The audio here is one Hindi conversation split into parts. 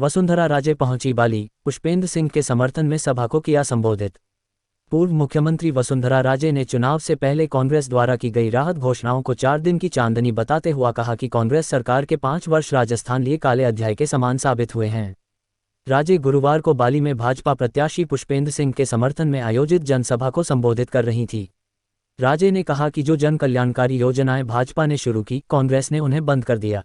वसुंधरा राजे पहुंची बाली, पुष्पेंद्र सिंह के समर्थन में सभा को किया संबोधित। पूर्व मुख्यमंत्री वसुंधरा राजे ने चुनाव से पहले कांग्रेस द्वारा की गई राहत घोषणाओं को 4 दिन की चांदनी बताते हुआ कहा कि कांग्रेस सरकार के 5 वर्ष राजस्थान लिए काले अध्याय के समान साबित हुए हैं। राजे गुरुवार को बाली में भाजपा प्रत्याशी पुष्पेंद्र सिंह के समर्थन में आयोजित जनसभा को संबोधित कर रही थी। राजे ने कहा कि जो जन कल्याणकारी योजनाएं भाजपा ने शुरू की, कांग्रेस ने उन्हें बंद कर दिया।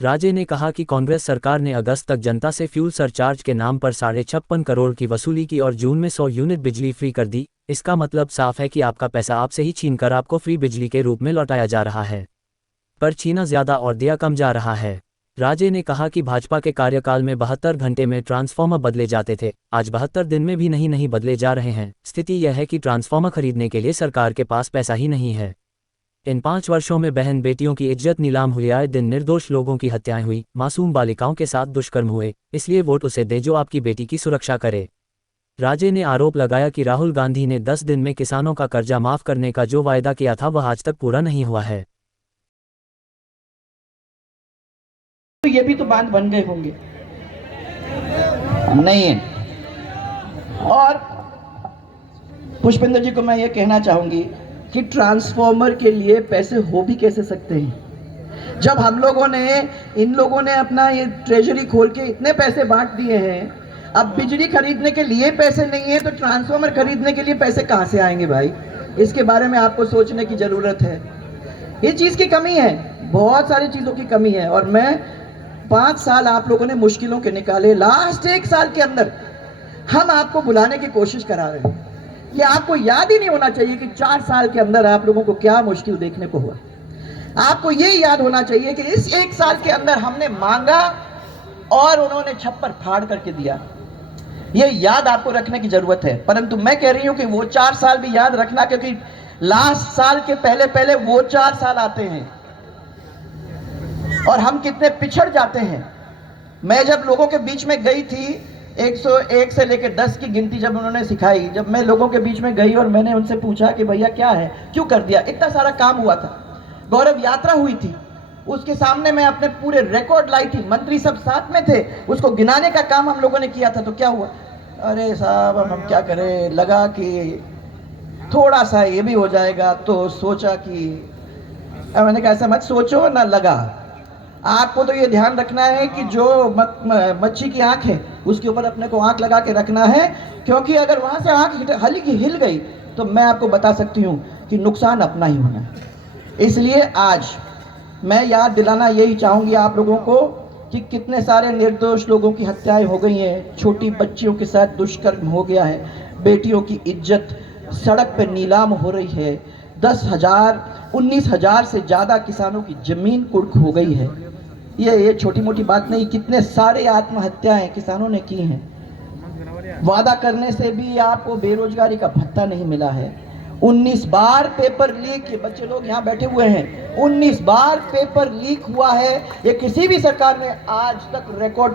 राजे ने कहा कि कांग्रेस सरकार ने अगस्त तक जनता से फ्यूल सरचार्ज के नाम पर 56.5 करोड़ की वसूली की और जून में 100 यूनिट बिजली फ्री कर दी। इसका मतलब साफ है कि आपका पैसा आपसे ही छीनकर आपको फ्री बिजली के रूप में लौटाया जा रहा है, पर छीना ज्यादा और दिया कम जा रहा है। राजे ने कहा कि भाजपा के कार्यकाल में 72 घंटे में ट्रांसफार्मर बदले जाते थे, आज 72 दिन में भी नहीं बदले जा रहे हैं। स्थिति यह है कि ट्रांसफार्मर खरीदने के लिए सरकार के पास पैसा ही नहीं है। इन 5 वर्षों में बहन बेटियों की इज्जत नीलाम हुई, आए दिन निर्दोष लोगों की हत्याएं हुई, मासूम बालिकाओं के साथ दुष्कर्म हुए। इसलिए वोट उसे दे जो आपकी बेटी की सुरक्षा करे। राजे ने आरोप लगाया कि राहुल गांधी ने 10 दिन में किसानों का कर्जा माफ करने का जो वायदा किया था वह आज तक पूरा नहीं हुआ है। तो ये भी तो बांध बन गए होंगे, नहीं है। और पुष्पेंद्र जी को मैं ये कहना चाहूंगी कि ट्रांसफॉर्मर के लिए पैसे हो भी कैसे सकते हैं, जब हम लोगों ने इन लोगों ने अपना ये ट्रेजरी खोल के इतने पैसे बांट दिए हैं। अब बिजली खरीदने के लिए पैसे नहीं है तो ट्रांसफॉर्मर खरीदने के लिए पैसे कहां से आएंगे भाई? इसके बारे में आपको सोचने की जरूरत है। ये चीज की कमी है, बहुत सारी चीजों की कमी है। और मैं 5 साल आप लोगों ने मुश्किलों के निकाले, लास्ट 1 साल के अंदर हम आपको बुलाने की कोशिश करा रहे हैं। ये आपको याद ही नहीं होना चाहिए कि 4 साल के अंदर आप लोगों को क्या मुश्किल देखने को हुआ। आपको ये याद होना चाहिए कि इस 1 साल के अंदर हमने मांगा और उन्होंने छप्पर फाड़ करके दिया। ये याद आपको रखने की जरूरत है। परंतु मैं कह रही हूं कि वो 4 साल भी याद रखना, क्योंकि लास्ट साल के पहले पहले वो 4 साल आते हैं और हम कितने पिछड़ जाते हैं। मैं जब लोगों के बीच में गई थी, 101 से लेकर 10 की गिनती जब उन्होंने सिखाई, जब मैं लोगों के बीच में गई और मैंने उनसे पूछा कि भैया क्या है, क्यों कर दिया, इतना सारा काम हुआ था, गौरव यात्रा हुई थी, उसके सामने मैं अपने पूरे रिकॉर्ड लाई थी, मंत्री सब साथ में थे, उसको गिनाने का काम हम लोगों ने किया था। तो क्या हुआ? अरे साहब हम क्या करें, लगा कि थोड़ा सा ये भी हो जाएगा, तो सोचा कि मैंने कहा ऐसा मत सोचो ना, लगा। आपको तो ये ध्यान रखना है कि जो मच्छी की आंख है उसके ऊपर अपने को आंख लगा के रखना है, क्योंकि अगर वहां से आंख हल्की हिल गई तो मैं आपको बता सकती हूँ कि नुकसान अपना ही होना है। इसलिए आज मैं याद दिलाना यही चाहूंगी आप लोगों को कि कितने सारे निर्दोष लोगों की हत्याएं हो गई हैं, छोटी बच्चियों के साथ दुष्कर्म हो गया है, बेटियों की इज्जत सड़क पर नीलाम हो रही है, 10,000 19,000 से ज़्यादा किसानों की जमीन कुर्क हो गई है। ये छोटी मोटी बात नहीं, कितने सारे आत्महत्याएं किसानों ने की हैं। वादा करने से भी आपको बेरोजगारी का भत्ता नहीं मिला है। 19 बार पेपर लीक, ये बच्चे लोग यहाँ बैठे हुए हैं, 19 बार पेपर लीक हुआ है। ये किसी भी सरकार ने आज तक रिकॉर्ड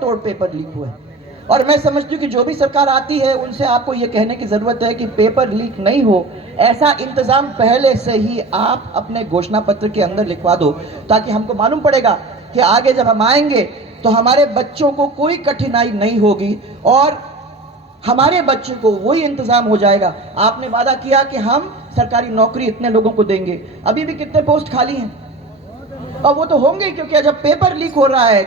तोड़ पेपर लीक हुए हैं। और मैं समझती हूँ कि जो भी सरकार आती है उनसे आपको ये कहने की जरूरत है कि पेपर लीक नहीं हो, ऐसा इंतजाम पहले से ही आप अपने घोषणा पत्र के अंदर लिखवा दो, ताकि हमको मालूम पड़ेगा कि आगे जब हम आएंगे तो हमारे बच्चों को कोई कठिनाई नहीं होगी और हमारे बच्चों को वही इंतजाम हो जाएगा। आपने वादा किया कि हम सरकारी नौकरी इतने लोगों को देंगे, अभी भी कितने पोस्ट खाली हैं और वो तो होंगे, क्योंकि जब पेपर लीक हो रहा है,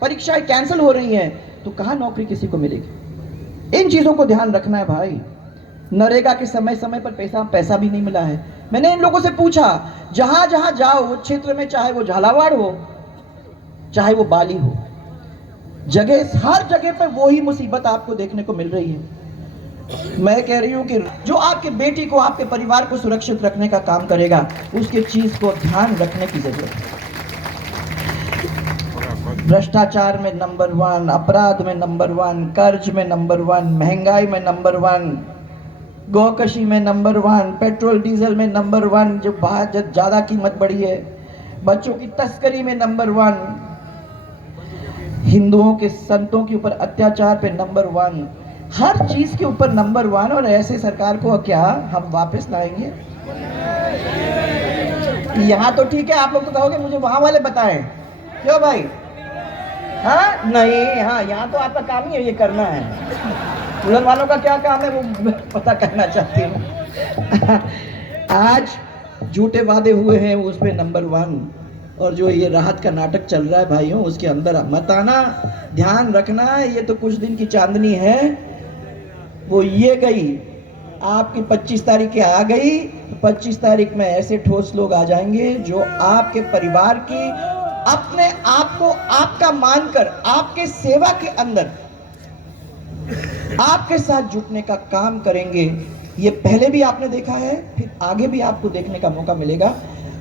परीक्षाएं कैंसिल हो रही हैं, तो कहां नौकरी किसी को मिलेगी। इन चीजों को ध्यान रखना है भाई। नरेगा के समय समय पर पैसा भी नहीं मिला है। मैंने इन लोगों से पूछा, जहां जहां जाओ वो क्षेत्र में, चाहे वो झालावाड़ हो चाहे वो बाली हो, हर जगह पे वही मुसीबत आपको देखने को मिल रही है। मैं कह रही हूं कि जो आपके बेटी को, आपके परिवार को सुरक्षित रखने का काम करेगा, उसके चीज को ध्यान रखने की जरूरत है। भ्रष्टाचार में नंबर 1, अपराध में नंबर 1, कर्ज में नंबर 1, महंगाई में नंबर 1, गौकशी में नंबर 1, पेट्रोल डीजल में नंबर 1, जो बहुत ज्यादा कीमत बढ़ी है, बच्चों की तस्करी में नंबर 1, हिंदुओं के संतों के ऊपर अत्याचार पे नंबर 1, हर चीज के ऊपर नंबर 1। और ऐसे सरकार को क्या हम वापस लाएंगे? यहाँ तो ठीक है, आप लोग तो कहोगे मुझे वहां वाले बताएं, क्यों भाई? हाँ नहीं, हाँ यहाँ तो आपका काम ही है ये करना है। उड़न वालों का क्या काम है वो पता करना चाहती हूँ। आज झूठे वादे हुए हैं उस पे नंबर 1, और जो ये राहत का नाटक चल रहा है भाइयों उसके अंदर मत आना, ध्यान रखना। ये तो कुछ दिन की चांदनी है, वो ये गई, आपकी 25 तारीख के आ गई, 25 तारीख में ऐसे ठोस लोग आ जाएंगे जो आपके परिवार की, अपने आप को आपका मानकर आपके सेवा के अंदर आपके साथ जुटने का काम करेंगे। ये पहले भी आपने देखा है, फिर आगे भी आपको देखने का मौका मिलेगा।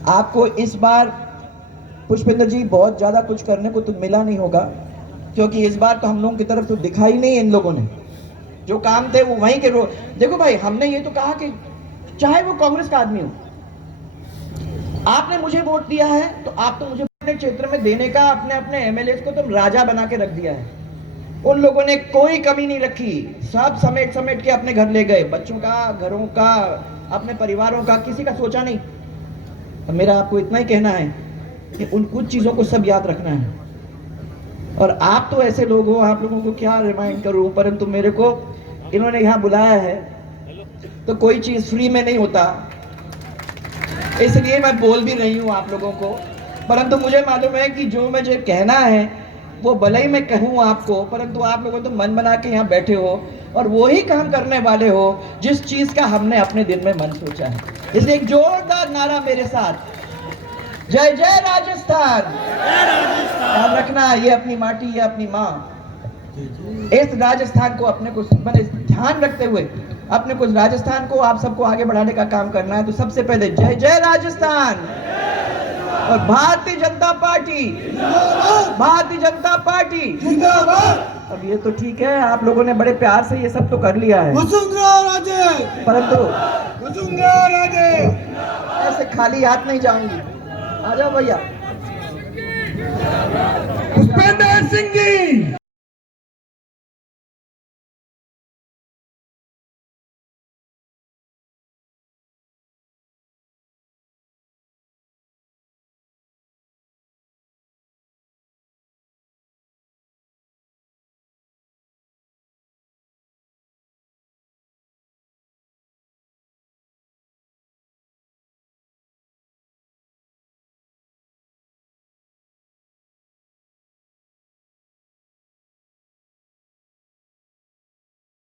आपको इस बार पुष्पेंद्र जी बहुत ज्यादा कुछ करने को तो मिला नहीं होगा, क्योंकि इस बार तो हम लोगों की तरफ तो दिखाई नहीं इन लोगों ने, जो काम थे वो वहीं के देखो भाई, हमने ये तो कहा कि चाहे वो कांग्रेस का आदमी हो, आपने मुझे वोट दिया है तो आप तो मुझे अपने क्षेत्र में देने का, अपने अपने एमएलए को तुम राजा बना के रख दिया है। उन लोगों ने कोई कमी नहीं रखी, सब समेट समेट के अपने घर ले गए, बच्चों का, घरों का, अपने परिवारों का, किसी का सोचा नहीं। तो मेरा आपको इतना ही कहना है कि उन कुछ चीजों को सब याद रखना है। और आप तो ऐसे लोग हो, आप लोगों को क्या रिमाइंड करूं, परंतु मेरे को इन्होंने यहाँ बुलाया है तो कोई चीज फ्री में नहीं होता, इसलिए मैं बोल भी रही हूँ आप लोगों को। परंतु मुझे मालूम है कि जो मुझे कहना है वो भले ही मैं कहूँ आपको, परंतु आप लोगों तो मन बना के यहाँ बैठे हो और वो ही काम करने वाले हो जिस चीज का हमने अपने दिन में मन सोचा है। इसलिए एक जोरदार नारा मेरे साथ, जय जय राजस्थान। याद रखना, ये अपनी माटी, ये अपनी माँ, इस राजस्थान को अपने को मैंने ध्यान रखते हुए अपने को राजस्थान को आप सबको आगे बढ़ाने का काम करना है। तो सबसे पहले जय जय राजस्थान और भारतीय जनता पार्टी, भारतीय जनता पार्टी जिंदाबाद। अब ये तो ठीक है, आप लोगों ने बड़े प्यार से ये सब तो कर लिया है, परंतु ऐसे खाली हाथ नहीं जाऊंगी। आ जाओ भैया। पुष्पेंद्र सिंह जी